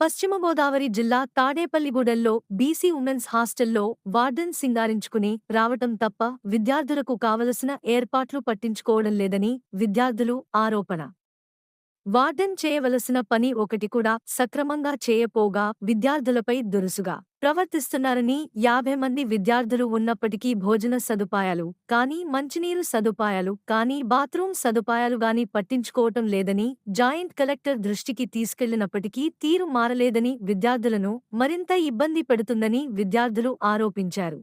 పశ్చిమ గోదావరి జిల్లా తాడేపల్లిగూడెంలో BC women's హాస్టల్లో వార్డెన్ సింగారించుకుని రావటం తప్ప విద్యార్థులకు కావలసిన ఏర్పాట్లు పట్టించుకోవడం లేదని విద్యార్థులు ఆరోపణ. వార్డెన్ చేయవలసిన పని ఒకటి కూడా సక్రమంగా చేయపోగా విద్యార్థులపై దురుసుగా ప్రవర్తిస్తున్నారని 50 మంది విద్యార్థులు ఉన్నప్పటికీ భోజన సదుపాయాలు కానీ మంచినీరు సదుపాయాలు కానీ బాత్రూం సదుపాయాలు గాని పట్టించుకోవటం లేదని జాయింట్ కలెక్టర్ దృష్టికి తీసుకెళ్లినప్పటికీ తీరు మారలేదని విద్యార్థులను మరింత ఇబ్బంది పెడుతుందని విద్యార్థులు ఆరోపించారు.